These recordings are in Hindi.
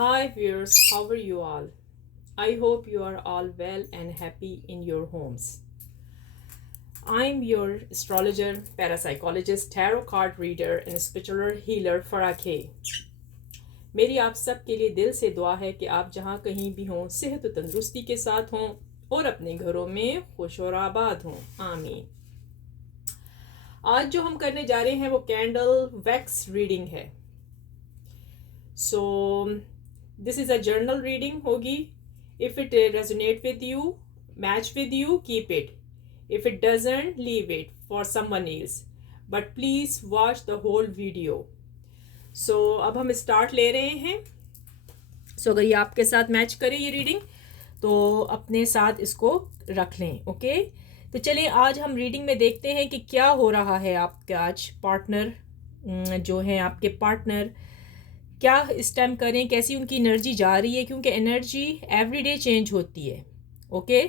Hi viewers, how are you all? I hope you are all well and happy in your homes. I'm your astrologer, parapsychologist, tarot card reader and spiritual healer Farah K. मेरी आप सब के लिए दिल से दुआ है कि आप जहाँ कहीं भी हों सेहत और तंदुरुस्ती के साथ हों और अपने घरों में खुश और आबाद हों। आमीन। आज जो हम करने जा रहे हैं वो कैंडल वैक्स रीडिंग है। So this is a journal reading होगी। If it resonate with you, match with you, keep it. If it doesn't, leave it for someone else. But please watch the whole video. So अब हम स्टार्ट ले रहे हैं। अगर ये आपके साथ मैच करे ये रीडिंग तो अपने साथ इसको रख लें। ओके, तो चलिए आज हम रीडिंग में देखते हैं कि क्या हो रहा है आपके आज पार्टनर जो है आपके पार्टनर क्या इस टाइम करें, कैसी उनकी एनर्जी जा रही है, क्योंकि एनर्जी एवरीडे चेंज होती है। ओके,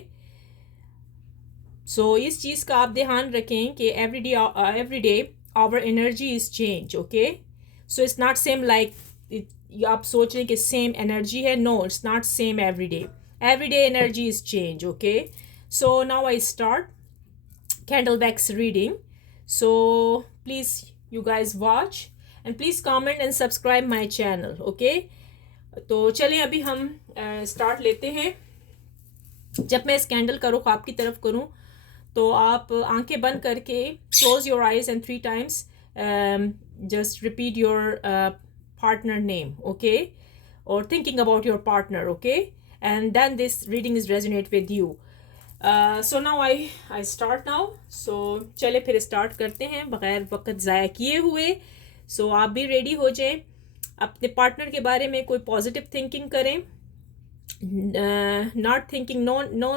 सो इस चीज़ का आप ध्यान रखें कि everyday our energy is change. Okay, so it's not same like आप सोच रहे हैं कि सेम एनर्जी है। No, it's not same everyday energy is change. Okay, so now I start candle wax reading. So please you guys watch and please comment and subscribe my channel. okay, तो चलिए अभी हम स्टार्ट लेते हैं। जब मैं इस कैंडल का रुख आपकी तरफ करूं तो आप आंखें बंद करके close your eyes and 3 times just repeat your partner name. okay, or thinking about your partner. okay, and then this reading is resonate with you. So now I start now. So चले फिर स्टार्ट करते हैं बग़ैर वक्त ज़ाया किए हुए। सो आप भी रेडी हो जाएं। अपने पार्टनर के बारे में कोई पॉजिटिव थिंकिंग करें, not thinking no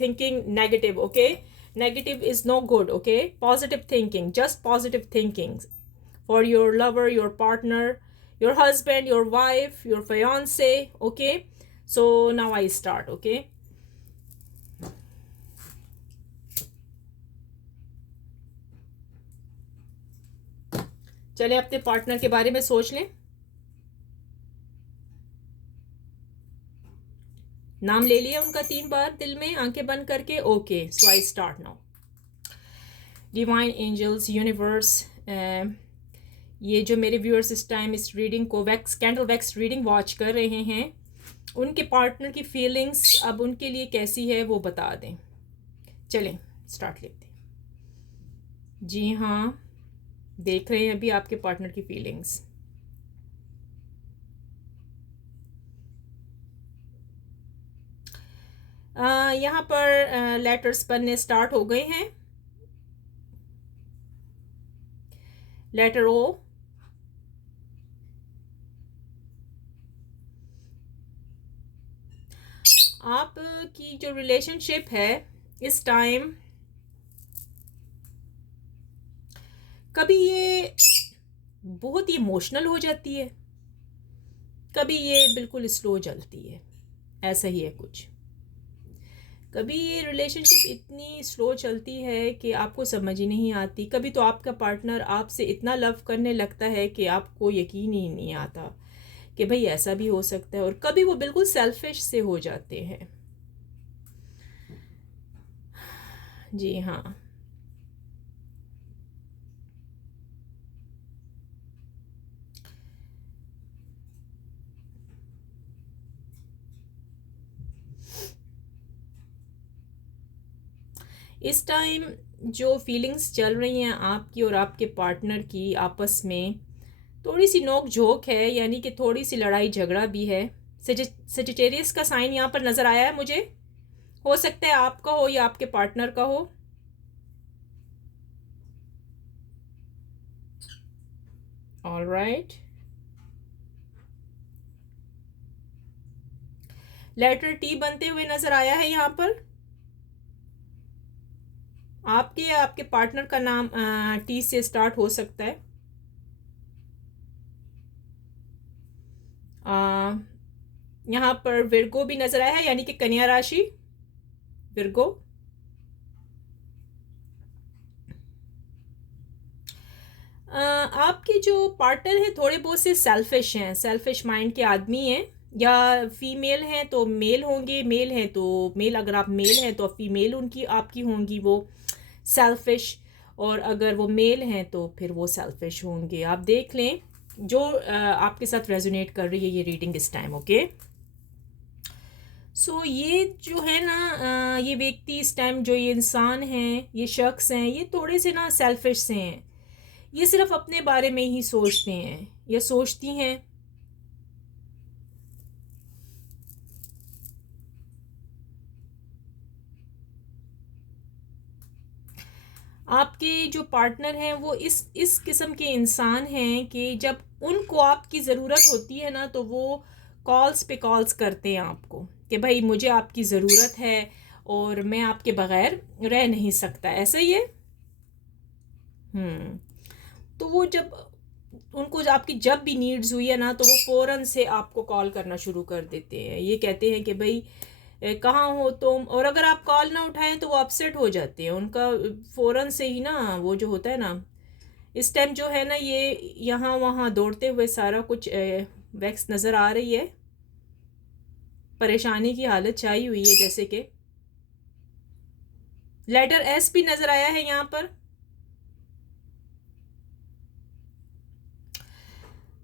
thinking negative. Okay, negative is no good. Okay, positive thinking, just positive thinking for your lover, your partner, your husband, your wife, your fiance. Okay, so now I start. Okay, चले अपने पार्टनर के बारे में सोच लें। नाम ले लिया उनका 3 बार दिल में, आंखें बंद करके। Okay, so I start now. Divine angels, universe, ये जो मेरे व्यूअर्स इस टाइम इस रीडिंग को कैंडल वैक्स रीडिंग वॉच कर रहे हैं, उनके पार्टनर की फीलिंग्स अब उनके लिए कैसी है वो बता दें। चलें स्टार्ट लेते हैं। जी हाँ, देख रहे हैं अभी आपके पार्टनर की फीलिंग्स। यहाँ पर लेटर्स बनने स्टार्ट हो गए हैं। लेटर ओ, आपकी जो रिलेशनशिप है इस टाइम कभी ये बहुत ही इमोशनल हो जाती है, कभी ये बिल्कुल स्लो चलती है। ऐसा ही है कुछ। कभी ये रिलेशनशिप इतनी स्लो चलती है कि आपको समझ ही नहीं आती। कभी तो आपका पार्टनर आपसे इतना लव करने लगता है कि आपको यकीन ही नहीं आता कि भाई ऐसा भी हो सकता है। और कभी वो बिल्कुल सेल्फिश से हो जाते हैं। जी हाँ, इस टाइम जो फीलिंग्स चल रही हैं आपकी और आपके पार्टनर की आपस में, थोड़ी सी नोक झोंक है, यानी कि थोड़ी सी लड़ाई झगड़ा भी है। सजिटेरियस का साइन यहाँ पर नज़र आया है मुझे। हो सकता है आपका हो या आपके पार्टनर का हो। ऑल राइट, लेटर टी बनते हुए नज़र आया है यहाँ पर। आपके या आपके पार्टनर का नाम टी से स्टार्ट हो सकता है। यहाँ पर विर्गो भी नज़र आया है, यानी कि कन्या राशि विर्गो। आपके जो पार्टनर है थोड़े बहुत से सेल्फिश हैं, सेल्फिश माइंड के आदमी हैं। या फीमेल हैं तो मेल होंगे, मेल हैं तो मेल, अगर आप मेल हैं तो फीमेल उनकी आपकी होंगी वो सेल्फिश, और अगर वो मेल हैं तो फिर वो सेल्फिश होंगे। आप देख लें जो आपके साथ रेजोनेट कर रही है ये रीडिंग इस टाइम। ओके, सो ये जो है ना ये व्यक्ति इस टाइम, जो ये इंसान हैं, ये शख्स हैं, ये थोड़े से ना सेल्फिश से हैं। ये सिर्फ अपने बारे में ही सोचते हैं या सोचती हैं। आपके जो पार्टनर हैं वो इस किस्म के इंसान हैं कि जब उनको आपकी ज़रूरत होती है ना तो वो कॉल्स पे कॉल्स करते हैं आपको कि भाई मुझे आपकी ज़रूरत है और मैं आपके बग़ैर रह नहीं सकता। ऐसा ही है। तो वो जब उनको आपकी जब भी नीड्स हुई है ना तो वो फ़ौरन से आपको कॉल करना शुरू कर देते हैं। ये कहते हैं कि भाई कहाँ हो तुम, और अगर आप कॉल ना उठाएं तो वो अपसेट हो जाते हैं। उनका फ़ौरन से ही ना वो जो होता है ना इस टाइम जो है ना, ये यहाँ वहाँ दौड़ते हुए सारा कुछ वैक्स नज़र आ रही है, परेशानी की हालत छाई हुई है। जैसे कि लेटर एस भी नज़र आया है यहाँ पर।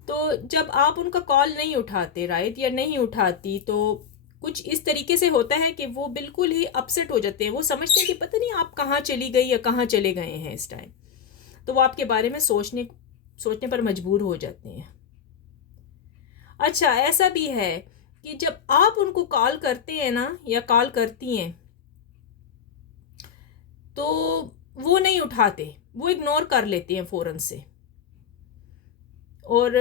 तो जब आप उनका कॉल नहीं उठाते, राइट, या नहीं उठाती, तो कुछ इस तरीके से होता है कि वो बिल्कुल ही अपसेट हो जाते हैं। वो समझते हैं कि पता नहीं आप कहाँ चली गई या कहाँ चले गए हैं इस टाइम। तो वो आपके बारे में सोचने पर मजबूर हो जाते हैं। अच्छा, ऐसा भी है कि जब आप उनको कॉल करते हैं ना या कॉल करती हैं तो वो नहीं उठाते, वो इग्नोर कर लेते हैं फ़ौरन से। और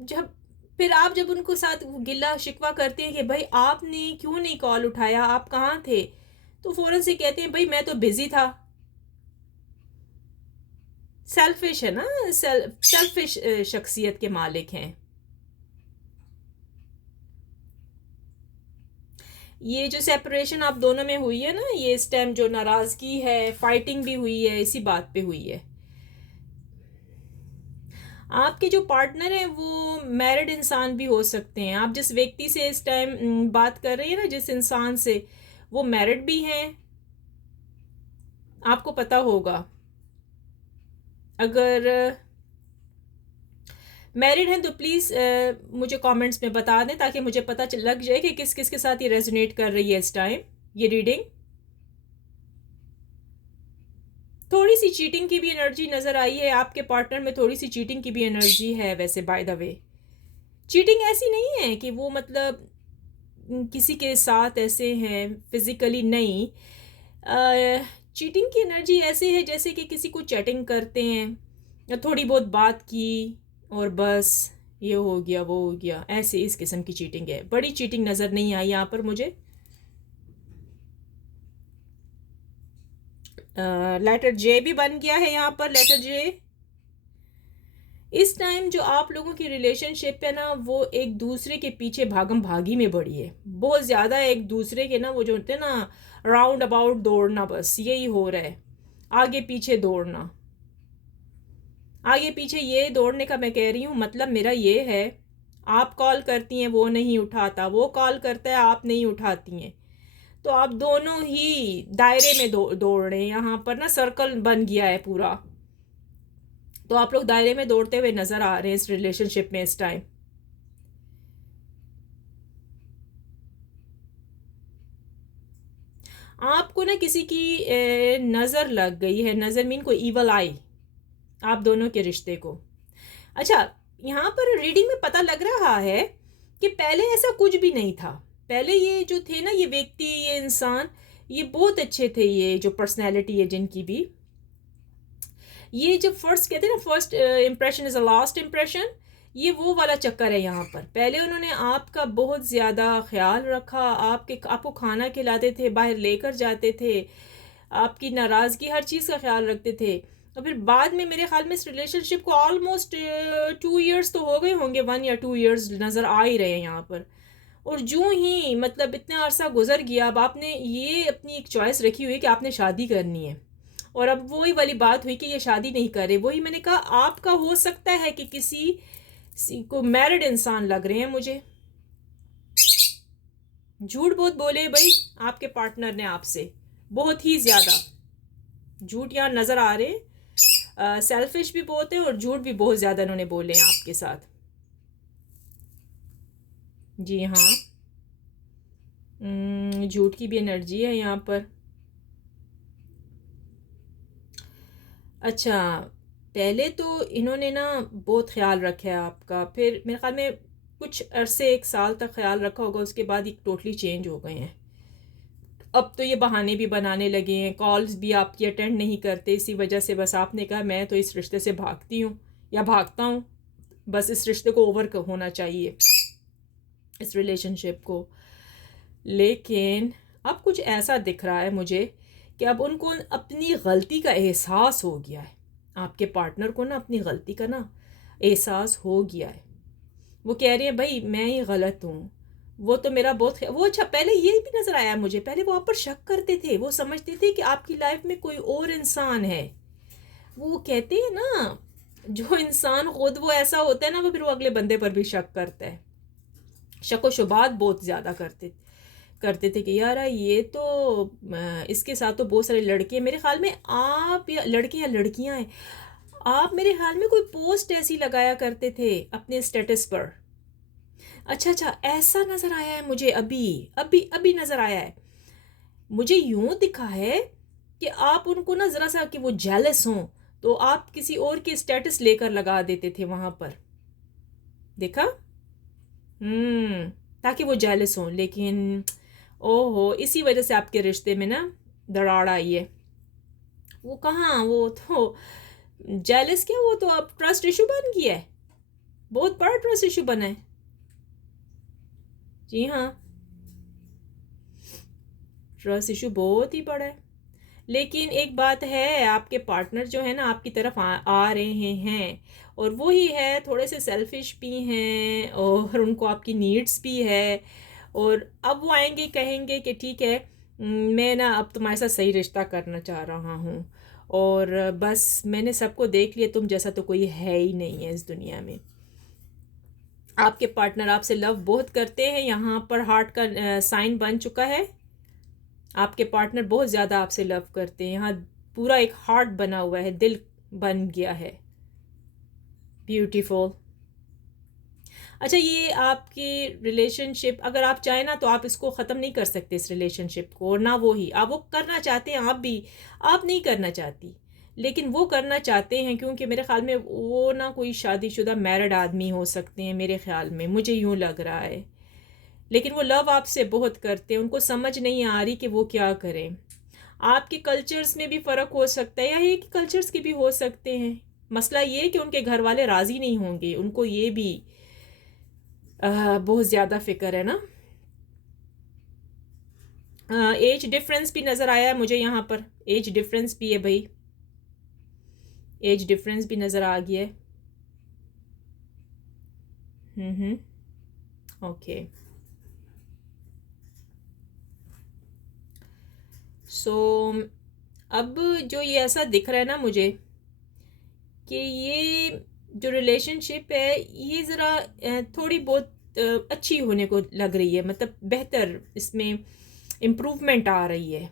जब फिर आप जब उनको साथ गिला शिकवा करते हैं कि भाई आपने क्यों नहीं कॉल उठाया, आप कहाँ थे, तो फ़ौरन से कहते हैं भाई मैं तो बिज़ी था। सेल्फिश है ना, सेल्फिश शख्सियत के मालिक हैं। ये जो सेपरेशन आप दोनों में हुई है ना, ये इस टाइम जो नाराज़गी है, फाइटिंग भी हुई है, इसी बात पे हुई है। आपके जो पार्टनर हैं वो मैरिड इंसान भी हो सकते हैं। आप जिस व्यक्ति से इस टाइम बात कर रही हैं ना, जिस इंसान से, वो मैरिड भी हैं, आपको पता होगा। अगर मैरिड हैं तो प्लीज़ मुझे कमेंट्स में बता दें ताकि मुझे पता लग जाए कि किस किस के साथ ये रेजोनेट कर रही है इस टाइम ये रीडिंग। थोड़ी सी चीटिंग की भी एनर्जी नज़र आई है आपके पार्टनर में, थोड़ी सी चीटिंग की भी एनर्जी है। वैसे बाय द वे चीटिंग ऐसी नहीं है कि वो मतलब किसी के साथ ऐसे हैं फिज़िकली, नहीं। चीटिंग की एनर्जी ऐसे है जैसे कि किसी को चैटिंग करते हैं या थोड़ी बहुत बात की और बस ये हो गया वो हो गया, ऐसे इस किस्म की चीटिंग है। बड़ी चीटिंग नज़र नहीं आई यहाँ पर मुझे। लेटर जे भी बन गया है यहाँ पर, लेटर जे। इस टाइम जो आप लोगों की रिलेशनशिप है ना वो एक दूसरे के पीछे भागम भागी में बढ़ी है बहुत ज़्यादा। एक दूसरे के ना वो जो होते हैं ना राउंड अबाउट दौड़ना, बस यही हो रहा है, आगे पीछे दौड़ना। आगे पीछे ये दौड़ने का मैं कह रही हूँ मतलब मेरा ये है, आप कॉल करती हैं वो नहीं उठाता, वो कॉल करता है आप नहीं उठाती हैं, तो आप दोनों ही दायरे में दौड़ रहे हैं। यहाँ पर ना सर्कल बन गया है पूरा, तो आप लोग दायरे में दौड़ते हुए नज़र आ रहे हैं इस रिलेशनशिप में इस टाइम। आपको ना किसी की नज़र लग गई है, नज़र मीन कोई ईवल आई आप दोनों के रिश्ते को। अच्छा, यहाँ पर रीडिंग में पता लग रहा है कि पहले ऐसा कुछ भी नहीं था। पहले ये जो थे ना, ये व्यक्ति, ये इंसान, ये बहुत अच्छे थे। ये जो पर्सनैलिटी है जिनकी भी, ये जब फर्स्ट कहते हैं ना first impression is a last impression, ये वो वाला चक्कर है यहाँ पर। पहले उन्होंने आपका बहुत ज़्यादा ख्याल रखा, आपको खाना खिलाते थे, बाहर लेकर जाते थे, आपकी नाराज़गी हर चीज़ का ख्याल रखते थे। और फिर बाद में मेरे ख्याल में इस रिलेशनशिप को ऑलमोस्ट 2 इयर्स तो हो गए होंगे, 1 या 2 इयर्स नज़र आ ही रहे हैं यहाँ पर। और जूँ ही मतलब इतना अरसा गुजर गया, अब आपने ये अपनी एक चॉइस रखी हुई है कि आपने शादी करनी है, और अब वही वाली बात हुई कि ये शादी नहीं करे। वही मैंने कहा आपका हो सकता है कि किसी को मैरिड इंसान लग रहे हैं मुझे, झूठ बहुत बोले भाई आपके पार्टनर ने आपसे, बहुत ही ज़्यादा झूठ यहाँ नज़र आ रहे। सेल्फिश भी बहुत है और झूठ भी बहुत ज़्यादा इन्होंने बोले हैं आपके साथ। जी हाँ, झूठ की भी एनर्जी है यहाँ पर। अच्छा, पहले तो इन्होंने ना बहुत ख्याल रखा है आपका, फिर मेरे ख्याल में कुछ अरसे 1 साल तक ख्याल रखा होगा, उसके बाद ये टोटली चेंज हो गए हैं। अब तो ये बहाने भी बनाने लगे हैं, कॉल्स भी आपकी अटेंड नहीं करते इसी वजह से। बस आपने कहा मैं तो इस रिश्ते से भागती हूँ या भागता हूँ, बस इस रिश्ते को ओवर होना चाहिए, इस रिलेशनशिप को। लेकिन अब कुछ ऐसा दिख रहा है मुझे कि अब उनको अपनी गलती का एहसास हो गया है। आपके पार्टनर को ना अपनी गलती का ना एहसास हो गया है। वो कह रही है भाई मैं ही गलत हूँ, वो तो मेरा बहुत वो। अच्छा, पहले ये भी नज़र आया मुझे, पहले वो आप पर शक करते थे, वो समझते थे कि आपकी लाइफ में कोई और इंसान है। वो कहते हैं ना, जो इंसान खुद वो ऐसा होता है ना, वो फिर वो अगले बंदे पर भी शक करता है। शक व शुबात बहुत ज़्यादा करते करते थे कि यार ये तो इसके साथ तो बहुत सारे लड़के, मेरे ख्याल में आप या लड़के या लड़कियां हैं, आप मेरे ख्याल में कोई पोस्ट ऐसी लगाया करते थे अपने स्टेटस पर। अच्छा अच्छा, ऐसा नज़र आया है मुझे, अभी अभी अभी नज़र आया है मुझे। यूं दिखा है कि आप उनको ना ज़रा सा कि वो जेलस हों तो आप किसी और के स्टेटस लेकर लगा देते थे वहां पर। देखा? ताकि वो जेलस हों। लेकिन ओहो, इसी वजह से आपके रिश्ते में ना दरार आई है। वो कहाँ, वो तो जेलस क्या, वो तो अब ट्रस्ट इशू बन गया है, बहुत बड़ा ट्रस्ट इशू बना है। जी हाँ, ट्रस्ट इशू बहुत ही बड़ा है। लेकिन एक बात है, आपके पार्टनर जो है ना आपकी तरफ आ रहे हैं, और वो ही है, थोड़े से सेल्फिश भी हैं और उनको आपकी नीड्स भी है। और अब वो आएंगे कहेंगे कि ठीक है, मैं ना अब तुम्हारे साथ सही रिश्ता करना चाह रहा हूँ, और बस मैंने सबको देख लिया, तुम जैसा तो कोई है ही नहीं है इस दुनिया में। आपके पार्टनर आपसे लव बहुत करते हैं, यहाँ पर हार्ट का साइन बन चुका है। आपके पार्टनर बहुत ज़्यादा आपसे लव करते हैं, यहाँ पूरा एक हार्ट बना हुआ है, दिल बन गया है। ब्यूटीफुल। अच्छा, ये आपकी रिलेशनशिप, अगर आप चाहें ना तो आप इसको ख़त्म नहीं कर सकते इस रिलेशनशिप को, और ना वो ही आप, वो करना चाहते हैं आप भी, आप नहीं करना चाहती, लेकिन वो करना चाहते हैं, क्योंकि मेरे ख्याल में वो ना कोई शादीशुदा मैरिड आदमी हो सकते हैं, मेरे ख्याल में मुझे यूँ लग रहा है। लेकिन वो लव आपसे बहुत करते हैं, उनको समझ नहीं आ रही कि वो क्या करें। आपके कल्चर्स में भी फ़र्क हो सकता है, या एक ही कल्चर्स के भी हो सकते हैं। मसला ये है कि उनके घर वाले राज़ी नहीं होंगे, उनको ये भी बहुत ज़्यादा फ़िक्र है ना। एज डिफरेंस भी नज़र आया है मुझे यहाँ पर, एज डिफरेंस भी है भाई, एज डिफरेंस भी नज़र आ गया है। ओके, सो अब जो ये ऐसा दिख रहा है ना मुझे कि ये जो रिलेशनशिप है ये ज़रा थोड़ी बहुत अच्छी होने को लग रही है, मतलब बेहतर, इसमें इम्प्रूवमेंट आ रही है।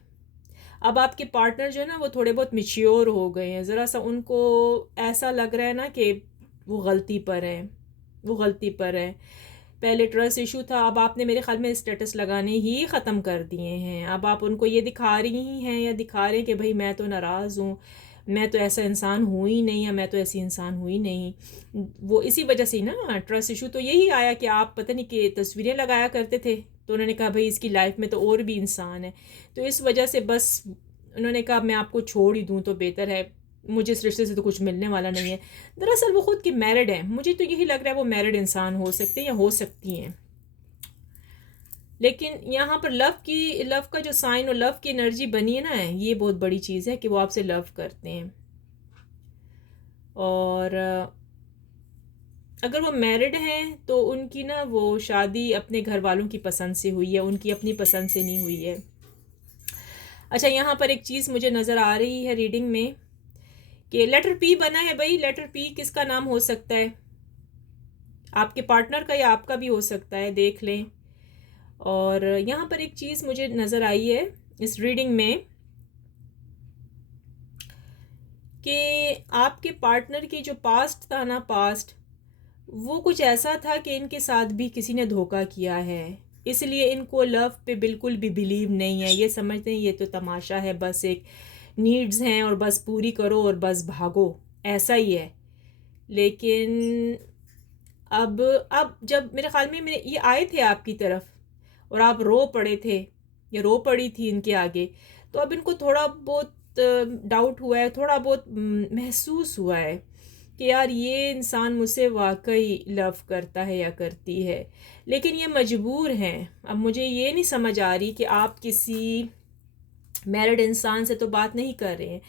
अब आपके पार्टनर जो है ना वो थोड़े बहुत मिच्योर हो गए हैं, ज़रा सा उनको ऐसा लग रहा है ना कि वो गलती पर है, वो गलती पर है। पहले ट्रस्ट इशू था, अब आपने मेरे ख्याल में स्टेटस लगाने ही ख़त्म कर दिए हैं। अब आप उनको ये दिखा रही हैं या दिखा रहे हैं कि भाई मैं तो नाराज़ हूँ, मैं तो ऐसा इंसान हूँ ही नहीं, या मैं तो ऐसी इंसान हुई ही नहीं। वो इसी वजह से ही ना ट्रस्ट इशू तो यही आया कि आप पता नहीं कि तस्वीरें लगाया करते थे, तो उन्होंने कहा भाई इसकी लाइफ में तो और भी इंसान है, तो इस वजह से बस उन्होंने कहा मैं आपको छोड़ ही दूँ तो बेहतर है, मुझे इस रिश्ते से तो कुछ मिलने वाला नहीं है। दरअसल वो खुद की मैरिड है, मुझे तो यही लग रहा है वो मैरिड इंसान हो सकते हैं या हो सकती हैं। लेकिन यहाँ पर लव का जो साइन और लव की एनर्जी बनी है ना, ये बहुत बड़ी चीज़ है कि वो आपसे लव करते हैं। और अगर वो मैरिड हैं तो उनकी ना वो शादी अपने घर वालों की पसंद से हुई है, उनकी अपनी पसंद से नहीं हुई है। अच्छा, यहाँ पर एक चीज़ मुझे नज़र आ रही है रीडिंग में कि लेटर पी बना है भाई। लेटर पी किसका नाम हो सकता है? आपके पार्टनर का या आपका भी हो सकता है, देख लें। और यहाँ पर एक चीज़ मुझे नज़र आई है इस रीडिंग में कि आपके पार्टनर की जो पास्ट था ना, पास्ट वो कुछ ऐसा था कि इनके साथ भी किसी ने धोखा किया है, इसलिए इनको लव पे बिल्कुल भी बिलीव नहीं है। ये समझते हैं ये तो तमाशा है, बस एक नीड्स हैं और बस पूरी करो और बस भागो, ऐसा ही है। लेकिन अब जब मेरे ख्याल में ये आए थे आपकी तरफ और आप रो पड़े थे या रो पड़ी थी इनके आगे, तो अब इनको थोड़ा बहुत डाउट हुआ है, थोड़ा बहुत महसूस हुआ है कि यार ये इंसान मुझसे वाकई लव करता है या करती है, लेकिन ये मजबूर हैं। अब मुझे ये नहीं समझ आ रही कि आप किसी मैरिड इंसान से तो बात नहीं कर रहे हैं,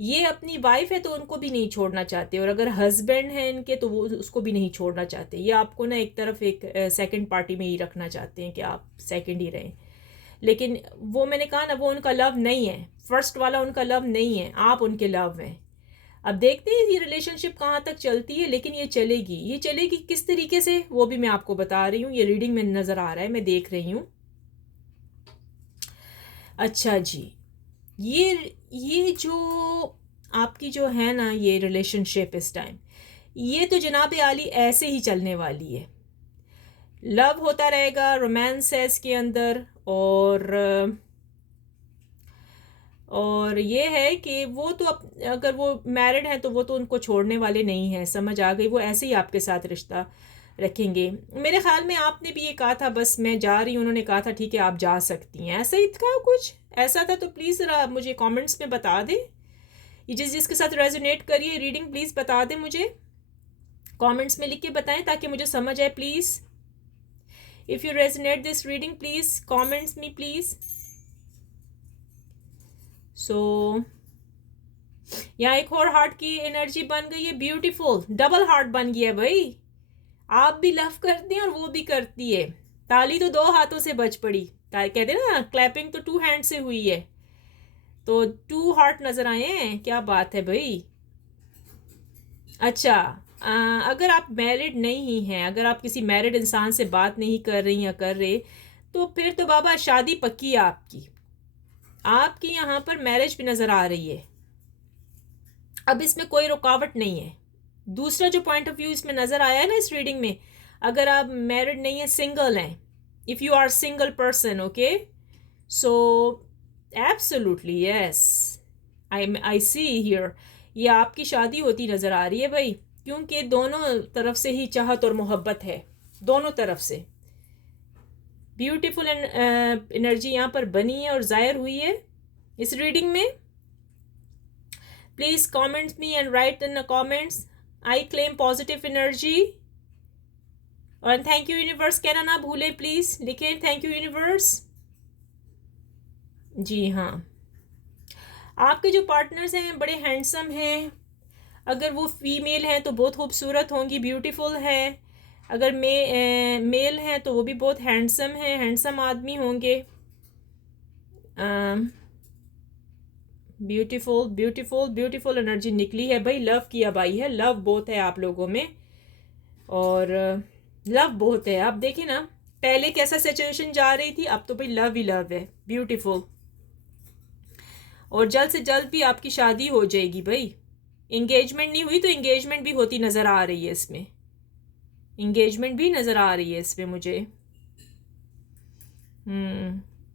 ये अपनी वाइफ है तो उनको भी नहीं छोड़ना चाहते, और अगर हस्बैंड है इनके तो वो उसको भी नहीं छोड़ना चाहते। ये आपको ना एक तरफ एक सेकंड पार्टी में ही रखना चाहते हैं कि आप सेकंड ही रहें। लेकिन वो मैंने कहा ना, वो उनका लव नहीं है, फर्स्ट वाला उनका लव नहीं है, आप उनके लव हैं। अब देखते हैं ये रिलेशनशिप कहाँ तक चलती है, लेकिन ये चलेगी किस तरीके से वो भी मैं आपको बता रही हूँ। ये रीडिंग में नज़र आ रहा है, मैं देख रही हूँ। अच्छा जी, ये जो आपकी जो है ना ये रिलेशनशिप इस टाइम, ये तो जनाब आली ऐसे ही चलने वाली है। लव होता रहेगा, रोमांस है इसके अंदर, और ये है कि वो तो अगर वो मैरिड हैं तो वो तो उनको छोड़ने वाले नहीं हैं, समझ आ गई। वो ऐसे ही आपके साथ रिश्ता रखेंगे। मेरे ख्याल में आपने भी ये कहा था बस मैं जा रही हूँ, उन्होंने कहा था ठीक है आप जा सकती हैं, ऐसा ही था, कुछ ऐसा था। तो प्लीज़ ज़रा मुझे कमेंट्स में बता दें, ये जिसके साथ रेजोनेट करिए रीडिंग प्लीज़ बता दें मुझे, कमेंट्स में लिख के बताएं ताकि मुझे समझ आए। Please if you resonate this reading please comments me please. So यहाँ एक और हार्ट की एनर्जी बन गई है, ब्यूटीफुल डबल हार्ट बन गया है भाई। आप भी लव करते हैं और वो भी करती है, ताली तो दो हाथों से बज पड़ी, कहते ना क्लैपिंग तो टू हैंड से हुई है, तो टू हार्ट नजर आए हैं, क्या बात है भाई। अच्छा, अगर आप मैरिड नहीं हैं, अगर आप किसी मैरिड इंसान से बात नहीं कर रही या कर रहे, तो फिर तो बाबा शादी पक्की है आपकी, आपकी यहाँ पर मैरिज भी नजर आ रही है। अब इसमें कोई रुकावट नहीं है। दूसरा जो पॉइंट ऑफ व्यू इसमें नजर आया है ना इस रीडिंग में, अगर आप मैरिड नहीं है, सिंगल हैं, if you are single person, okay, so absolutely yes, I see here, ये आपकी शादी होती नजर आ रही है भाई, क्योंकि दोनों तरफ से ही चाहत और मोहब्बत है, दोनों तरफ से ब्यूटीफुल एनर्जी यहाँ पर बनी है और जाहिर हुई है इस रीडिंग में। Please comment me and right in the comments, I claim positive energy, और थैंक यू यूनिवर्स कहना ना भूले, प्लीज लिखें थैंक यू यूनिवर्स। जी हाँ, आपके जो पार्टनर्स हैं बड़े हैंडसम हैं, अगर वो फीमेल हैं तो बहुत खूबसूरत होंगी, ब्यूटीफुल है, अगर मेल हैं तो वो भी बहुत हैंडसम है, हैंडसम आदमी होंगे। ब्यूटीफुल ब्यूटीफुल ब्यूटीफुल एनर्जी निकली है भाई, लव की अब आई है, लव बहुत है आप लोगों में, और लव बहुत है। आप देखिए ना पहले कैसा सिचुएशन जा रही थी, अब तो भाई लव ही लव है, ब्यूटीफुल। और जल्द से जल्द भी आपकी शादी हो जाएगी भाई, इंगेजमेंट नहीं हुई तो इंगेजमेंट भी होती नज़र आ रही है इसमें, इंगेजमेंट भी नज़र आ रही है इसमें मुझे।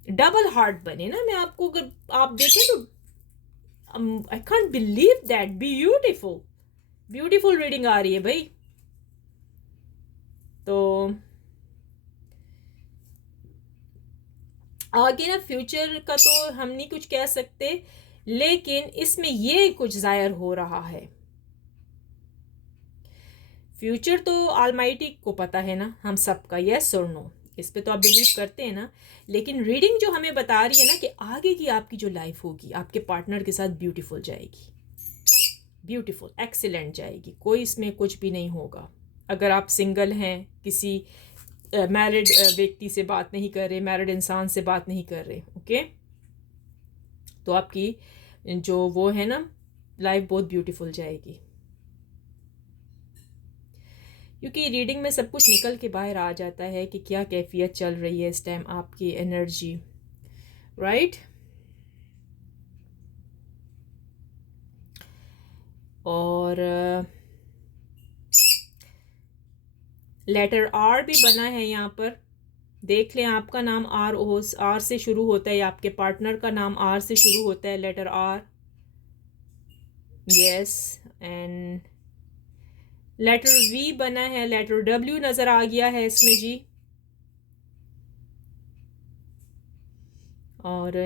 डबल हार्ट बने ना, मैं आपको अगर आप देखें तो I can't believe that, beautiful beautiful reading आ रही है भाई। तो आगे ना फ्यूचर का तो हम नहीं कुछ कह सकते, लेकिन इसमें ये कुछ जाहिर हो रहा है। फ्यूचर तो ऑलमाइटी को पता है ना, हम सबका, यस और नो, इस पे तो आप बिलीव करते हैं ना, लेकिन रीडिंग जो हमें बता रही है ना कि आगे की आपकी जो लाइफ होगी आपके पार्टनर के साथ ब्यूटीफुल जाएगी, ब्यूटीफुल एक्सीलेंट जाएगी, कोई इसमें कुछ भी नहीं होगा। अगर आप सिंगल हैं, किसी मैरिड व्यक्ति से बात नहीं कर रहे, मैरिड इंसान से बात नहीं कर रहे, ओके, तो आपकी जो वो है ना लाइफ बहुत ब्यूटीफुल जाएगी। क्योंकि रीडिंग में सब कुछ निकल के बाहर आ जाता है कि क्या कैफियत चल रही है इस टाइम आपकी एनर्जी, राइट। और लेटर आर भी बना है यहाँ पर, देख लें। आपका नाम आर से शुरू होता है या आपके पार्टनर का नाम आर से शुरू होता है, letter R, yes. And letter V बना है, लेटर डब्ल्यू नज़र आ गया है इसमें जी। और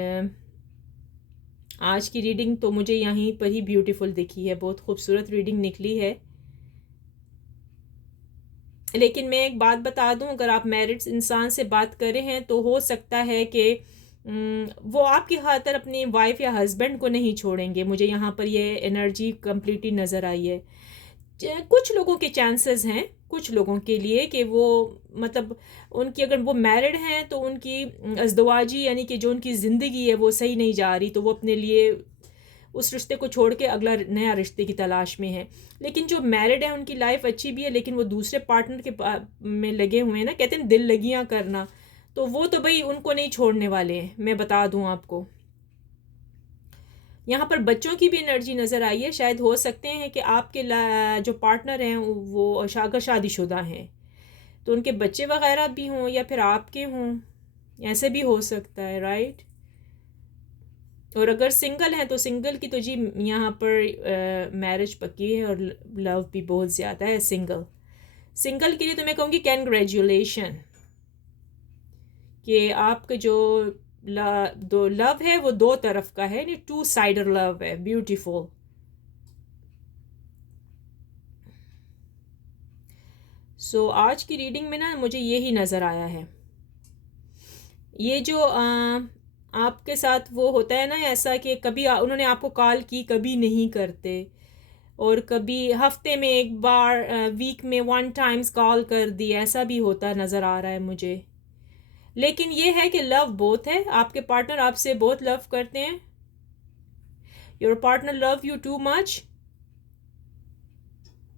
आज की रीडिंग तो मुझे यहीं पर ही ब्यूटीफुल दिखी है, बहुत खूबसूरत रीडिंग निकली है। लेकिन मैं एक बात बता दूं, अगर आप मैरिड इंसान से बात कर रहे हैं तो हो सकता है कि वो आपकी खातिर अपनी वाइफ या हस्बैंड को नहीं छोड़ेंगे। मुझे यहाँ पर ये एनर्जी कम्प्लीटली नज़र आई है। कुछ लोगों के चांसेस हैं, कुछ लोगों के लिए, कि वो मतलब उनकी, अगर वो मैरिड हैं तो उनकी अज़दवाजी यानी कि जो उनकी ज़िंदगी है वो सही नहीं जा रही, तो वो अपने लिए उस रिश्ते को छोड़ के अगला नया रिश्ते की तलाश में है। लेकिन जो मैरिड है उनकी लाइफ अच्छी भी है, लेकिन वो दूसरे पार्टनर के में लगे हुए हैं ना, कहते हैं दिल लगियां करना, तो वो तो भाई उनको नहीं छोड़ने वाले हैं, मैं बता दूं आपको। यहाँ पर बच्चों की भी एनर्जी नज़र आई है। शायद हो सकते हैं कि आपके जो पार्टनर हैं वो अगर शादीशुदा हैं तो उनके बच्चे वगैरह भी हों या फिर आपके हों, ऐसे भी हो सकता है, राइट। और अगर सिंगल हैं तो सिंगल की तो जी यहाँ पर मैरिज पक्की है और लव भी बहुत ज़्यादा है। सिंगल के लिए तो मैं कहूँगी कैंग्रेचुलेशन, कि आपका जो दो लव है वो दो तरफ का है, नहीं, टू साइडर लव है, ब्यूटीफुल। सो आज की रीडिंग में ना मुझे यही नज़र आया है। ये जो आपके साथ वो होता है ना ऐसा कि कभी उन्होंने आपको कॉल की, कभी नहीं करते, और कभी हफ्ते में एक बार, वीक में 1 टाइम्स कॉल कर दी, ऐसा भी होता नज़र आ रहा है मुझे। लेकिन ये है कि लव बोथ है, आपके पार्टनर आपसे बहुत लव करते हैं। Your partner love you too much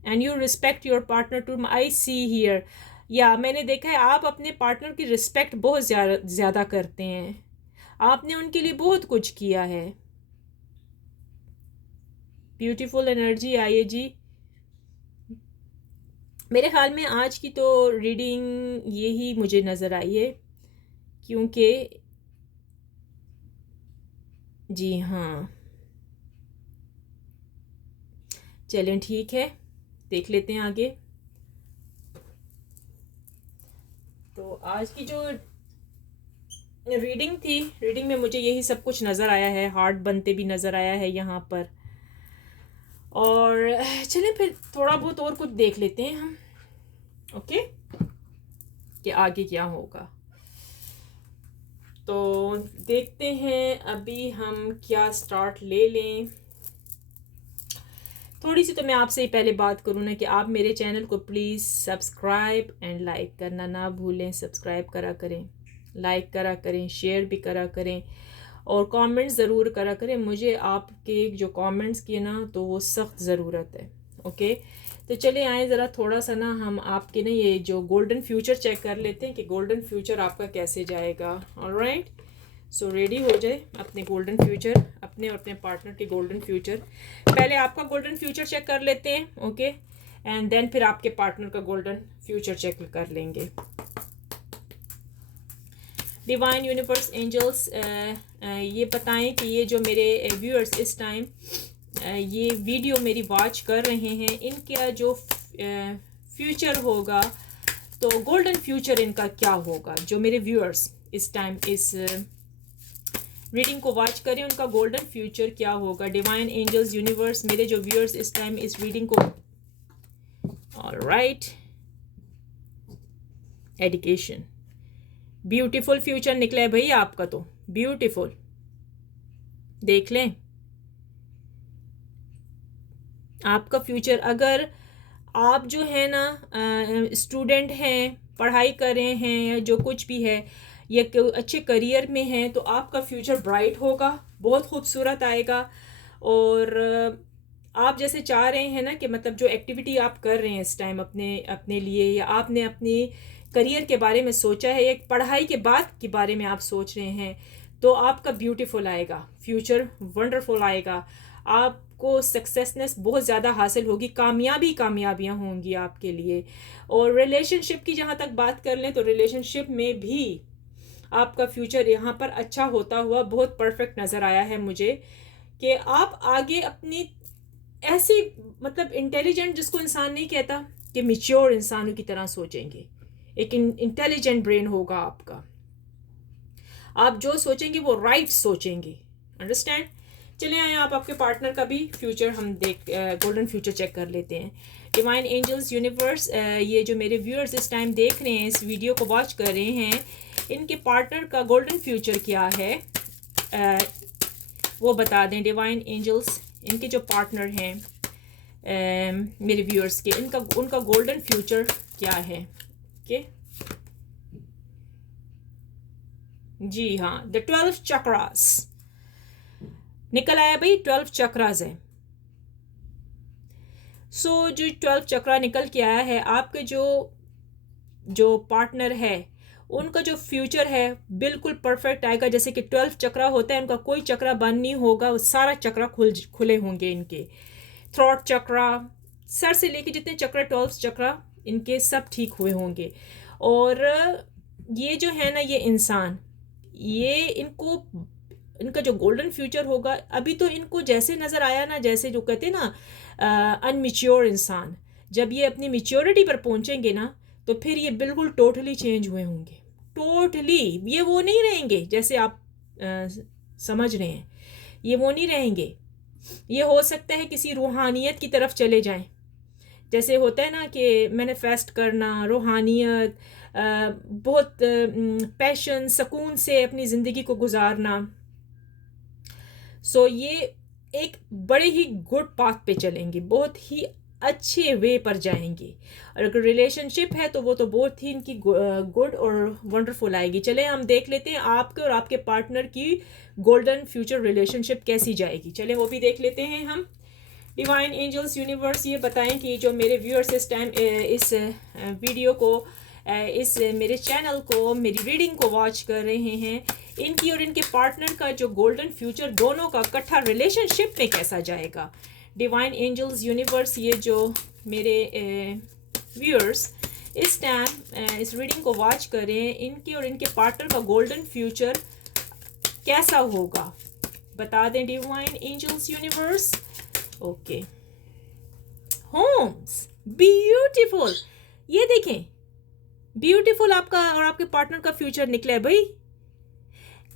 and you respect your partner too, I see here. या मैंने देखा है आप अपने पार्टनर की रिस्पेक्ट बहुत ज़्यादा करते हैं, आपने उनके लिए बहुत कुछ किया है। ब्यूटीफुल एनर्जी आई है जी। मेरे ख्याल में आज की तो रीडिंग यही मुझे नज़र आई है, क्योंकि जी हाँ, चलें ठीक है, देख लेते हैं आगे। तो आज की जो रीडिंग थी, रीडिंग में मुझे यही सब कुछ नज़र आया है, हार्ट बनते भी नज़र आया है यहाँ पर। और चलें फिर थोड़ा बहुत और कुछ देख लेते हैं हम, ओके, कि आगे क्या होगा। तो देखते हैं अभी हम क्या स्टार्ट ले लें। थोड़ी सी तो मैं आपसे ही पहले बात करूँ ना कि आप मेरे चैनल को प्लीज़ सब्सक्राइब एंड लाइक करना ना भूलें। सब्सक्राइब करा करें, लाइक करा करें, शेयर भी करा करें, और कमेंट्स ज़रूर करा करें। मुझे आपके जो कमेंट्स किए ना तो वो सख्त ज़रूरत है, ओके। तो चले आए ज़रा थोड़ा सा ना हम आपके ना ये जो गोल्डन फ्यूचर चेक कर लेते हैं कि गोल्डन फ्यूचर आपका कैसे जाएगा। ऑलराइट, सो रेडी हो जाए अपने गोल्डन फ्यूचर, अपने और अपने पार्टनर के गोल्डन फ्यूचर। पहले आपका गोल्डन फ्यूचर चेक कर लेते हैं, ओके, एंड देन फिर आपके पार्टनर का गोल्डन फ्यूचर चेक कर लेंगे। डिवाइन यूनिवर्स एंजल्स ये बताएं कि ये जो मेरे व्यूअर्स इस टाइम ये वीडियो मेरी वॉच कर रहे हैं, इनका जो फ्यूचर होगा, तो गोल्डन फ्यूचर इनका क्या होगा। जो मेरे व्यूअर्स इस टाइम इस रीडिंग को वॉच करें, उनका गोल्डन फ्यूचर क्या होगा। डिवाइन एंजल्स यूनिवर्स, मेरे जो व्यूअर्स इस टाइम इस रीडिंग को, ऑलराइट, एजुकेशन, ब्यूटीफुल फ्यूचर निकला है भाई आपका, तो ब्यूटीफुल, देख लें आपका फ्यूचर। अगर आप जो है ना स्टूडेंट हैं, पढ़ाई कर रहे हैं या जो कुछ भी है, या अच्छे करियर में हैं, तो आपका फ्यूचर ब्राइट होगा, बहुत खूबसूरत आएगा। और आप जैसे चाह रहे हैं ना कि मतलब जो एक्टिविटी आप कर रहे हैं इस टाइम अपने अपने लिए, या आपने अपनी करियर के बारे में सोचा है, एक पढ़ाई के बाद के बारे में आप सोच रहे हैं, तो आपका ब्यूटीफुल आएगा, फ्यूचर वंडरफुल आएगा। आपको सक्सेसनेस बहुत ज़्यादा हासिल होगी, कामयाबियाँ होंगी आपके लिए। और रिलेशनशिप की जहाँ तक बात कर लें तो रिलेशनशिप में भी आपका फ्यूचर यहाँ पर अच्छा होता हुआ बहुत परफेक्ट नज़र आया है मुझे, कि आप आगे अपनी ऐसी मतलब इंटेलिजेंट, जिसको इंसान नहीं कहता कि मिच्योर इंसानों की तरह सोचेंगे, एक इंटेलिजेंट ब्रेन होगा आपका, आप जो सोचेंगे वो राइट सोचेंगे। अंडरस्टैंड? चले आए आप आपके पार्टनर का भी फ्यूचर हम गोल्डन फ्यूचर चेक कर लेते हैं। डिवाइन एंजल्स यूनिवर्स, ये जो मेरे व्यूअर्स इस टाइम देख रहे हैं, इस वीडियो को वॉच कर रहे हैं, इनके पार्टनर का गोल्डन फ्यूचर क्या है वो बता दें। डिवाइन एंजल्स, इनके जो पार्टनर हैं मेरे व्यूअर्स के, उनका गोल्डन फ्यूचर क्या है? ओके जी हाँ, द 12 चक्रास निकल आया भाई, 12 चक्रास है। सो जो 12 चक्रा निकल के आया है, आपके जो पार्टनर है उनका जो फ्यूचर है बिल्कुल परफेक्ट आएगा। जैसे कि 12 चक्रा होता है, उनका कोई चक्रा बंद नहीं होगा, वो सारा चक्रा खुले होंगे इनके। थ्रॉट चक्रा, सर से लेके जितने चक्रा 12 चक्रा इनके सब ठीक हुए होंगे। और ये जो है ना, ये इंसान, ये इनका जो गोल्डन फ्यूचर होगा, अभी तो इनको जैसे नज़र आया ना, जैसे जो कहते हैं ना अनमिच्योर इंसान, जब ये अपनी मिच्योरिटी पर पहुंचेंगे ना, तो फिर ये बिल्कुल टोटली चेंज हुए होंगे। टोटली ये वो नहीं रहेंगे जैसे आप समझ रहे हैं, ये वो नहीं रहेंगे। ये हो सकता है किसी रूहानियत की तरफ चले जाएं, जैसे होता है ना कि मैनिफेस्ट करना, रूहानियत, बहुत पैशन, सुकून से अपनी ज़िंदगी को गुजारना। सो ये एक बड़े ही गुड पाथ पे चलेंगे, बहुत ही अच्छे वे पर जाएंगे। और अगर रिलेशनशिप है तो वो तो बहुत ही इनकी गुड और वंडरफुल आएगी। चले हम देख लेते हैं आपके और आपके पार्टनर की गोल्डन फ्यूचर रिलेशनशिप कैसी जाएगी। चले वो भी देख लेते हैं हम। डिवाइन एंजल्स यूनिवर्स, ये बताएं कि जो मेरे व्यूअर्स इस टाइम इस वीडियो को, इस मेरे चैनल को, मेरी रीडिंग को वॉच कर रहे हैं, इनकी और इनके पार्टनर का जो गोल्डन फ्यूचर दोनों का इकट्ठा रिलेशनशिप में कैसा जाएगा। डिवाइन एंजल्स यूनिवर्स, ये जो मेरे व्यूअर्स इस टाइम इस रीडिंग को वॉच कर रहे हैं, इनकी और इनके पार्टनर का गोल्डन फ्यूचर कैसा होगा, बता दें divine angels universe. Okay, homes beautiful, ये देखें ब्यूटीफुल आपका और आपके पार्टनर का फ्यूचर निकला है भाई।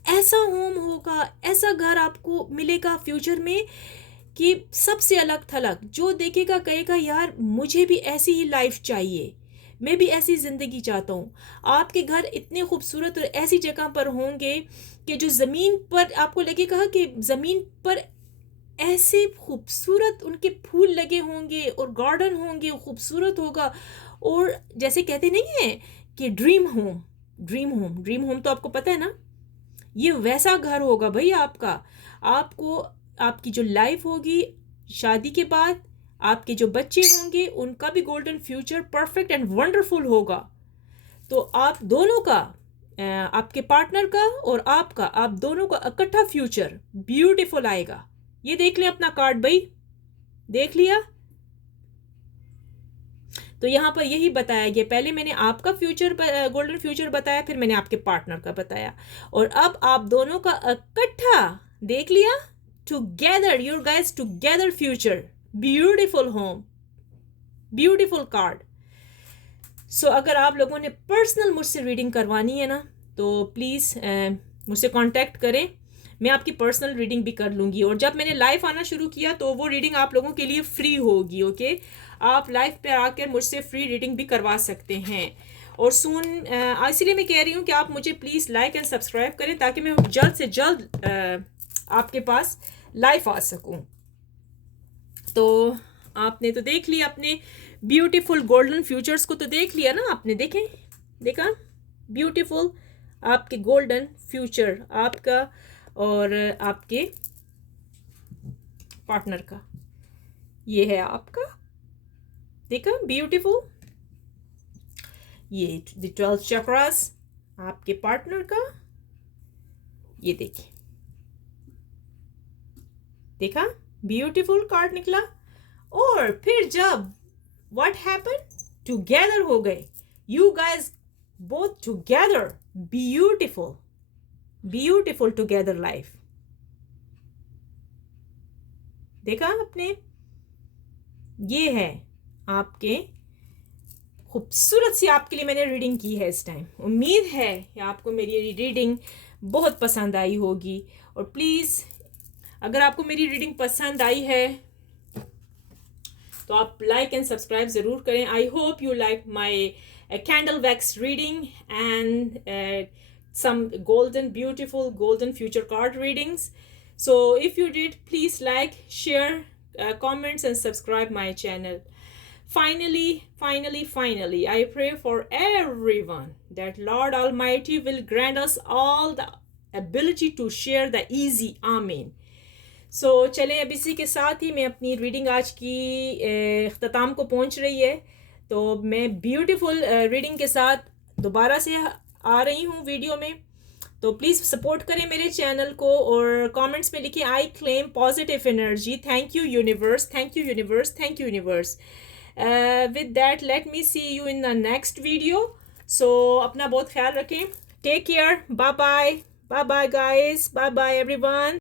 ऐसा होम होगा, ऐसा घर आपको मिलेगा फ्यूचर में कि सबसे अलग थलग, जो देखेगा कहेगा यार मुझे भी ऐसी ही लाइफ चाहिए, मैं भी ऐसी ज़िंदगी चाहता हूँ। आपके घर इतने खूबसूरत और ऐसी जगह पर होंगे कि जो ज़मीन पर आपको लगेगा कि ज़मीन पर ऐसे खूबसूरत उनके फूल लगे होंगे और गार्डन होंगे, खूबसूरत होगा। और जैसे कहते नहीं है कि ड्रीम होम, ड्रीम होम तो आपको पता है ना, ये वैसा घर होगा भाई आपका। आपको आपकी जो लाइफ होगी शादी के बाद, आपके जो बच्चे होंगे उनका भी golden future perfect and wonderful होगा। तो आप दोनों का, आपके पार्टनर का और आपका, आप दोनों का इकट्ठा फ्यूचर ब्यूटीफुल आएगा। ये देख लें अपना कार्ड भाई, देख लिया? तो यहाँ पर यही बताया गया, पहले मैंने आपका फ्यूचर गोल्डन फ्यूचर बताया, फिर मैंने आपके पार्टनर का बताया, और अब आप दोनों का इकट्ठा देख लिया। Together, your guys together future, beautiful home, beautiful card. So अगर आप लोगों ने पर्सनल मुझसे रीडिंग करवानी है ना, तो प्लीज़ मुझसे कांटेक्ट करें, मैं आपकी पर्सनल रीडिंग भी कर लूँगी। और जब मैंने लाइव आना शुरू किया तो वो रीडिंग आप लोगों के लिए फ्री होगी। ओके, आप लाइव पे आकर मुझसे फ्री रीडिंग भी करवा सकते हैं। और सून इसलिए मैं कह रही हूँ कि आप मुझे प्लीज़ लाइक एंड सब्सक्राइब करें, ताकि मैं जल्द से जल्द आपके पास लाइव आ सकूँ। तो आपने तो देख लिया अपने ब्यूटीफुल गोल्डन फ्यूचर्स को, तो देख लिया ना आपने, देखा ब्यूटीफुल आपके गोल्डन फ्यूचर, आपका और आपके पार्टनर का। ये है आपका, देखा, ब्यूटीफुल। ये द 12 चक्रास आपके पार्टनर का, ये देखिए, देखा, ब्यूटीफुल कार्ड निकला। और फिर जब व्हाट हैपन, टुगेदर हो गए, you guys both together, beautiful, beautiful together life. देखा आपने, ये है आपके, खूबसूरत सी आपके लिए मैंने रीडिंग की है इस टाइम। उम्मीद है कि आपको मेरी रीडिंग बहुत पसंद आई होगी। और प्लीज़ अगर आपको मेरी रीडिंग पसंद आई है तो आप लाइक एंड सब्सक्राइब ज़रूर करें। I hope you like my candle wax reading and some beautiful golden future card readings. So if you did, please like, share, comments and subscribe my channel. Finally, I pray for everyone that Lord Almighty will grant us all the ability to share the easy. Amen. So चलें, अब इसी के साथ ही मैं अपनी रीडिंग आज की अख्ताम को पहुंच रही है। तो मैं ब्यूटीफुल रीडिंग के साथ दोबारा से आ रही हूँ वीडियो में। तो प्लीज़ सपोर्ट करें मेरे चैनल को और कमेंट्स में लिखिए I claim positive energy. Thank you universe, thank you universe, thank you universe. With that let me see you in the next video. So अपना बहुत ख्याल रखें। Take care, bye bye, bye bye guys, bye bye everyone.